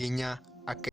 keenya akka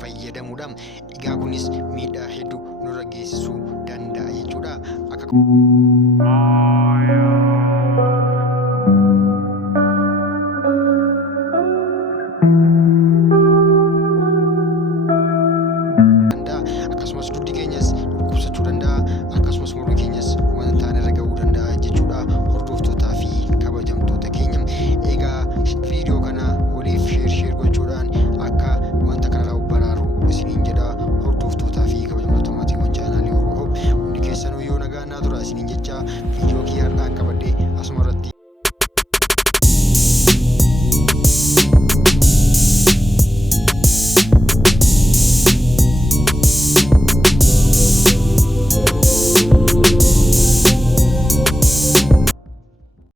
fayyadamuudhaan egaa kunis miidhaa hedduu nurra geessisuu danda'a jechuudha. Akkasumas dugdi keenyas dhukkubsachuu danda'a, akkasumas mormi keenyas wanta ta'an irra ga'uu danda'a jechuudha. Hordoftootaa fi kabajamtoota keenya egaa viidiyoo kana waliif sheer gochuudhaan akka wanta kanarraa baraaru isiniin jedha. Hordoftootaa fi kabajamtoota maatiiwwan chaanaalii Oromoo hundi keessanuu yoo nagaa naa tura isiniin jecha